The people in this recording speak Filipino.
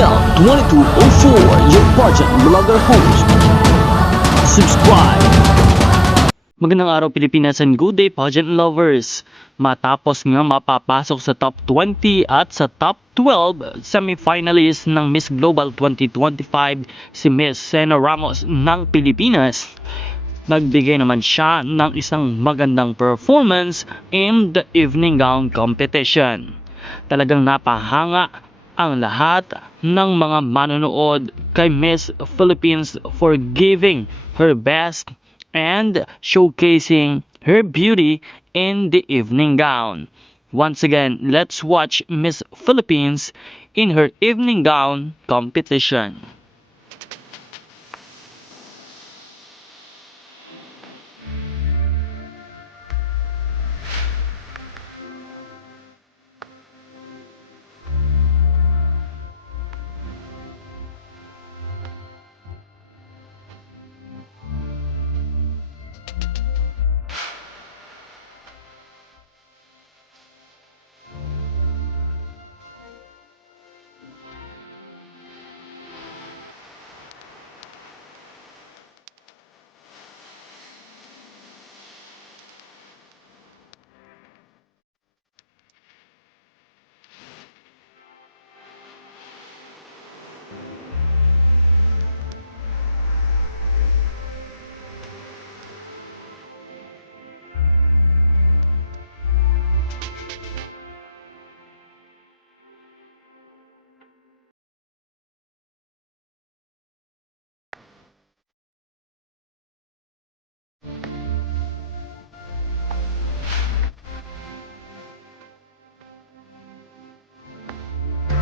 Mel 2204, your pageant vlogger host. Subscribe! Magandang araw Pilipinas and good day pageant lovers. Matapos nga mapapasok sa top 20 at sa top 12 semifinalist ng Miss Global 2025 si Miss Sena Ramos ng Pilipinas, nagbigay naman siya ng isang magandang performance in the evening gown competition. Talagang napahanga ang lahat ng mga manonood kay Miss Philippines for giving her best and showcasing her beauty in the evening gown. Once again, let's watch Miss Philippines in her evening gown competition.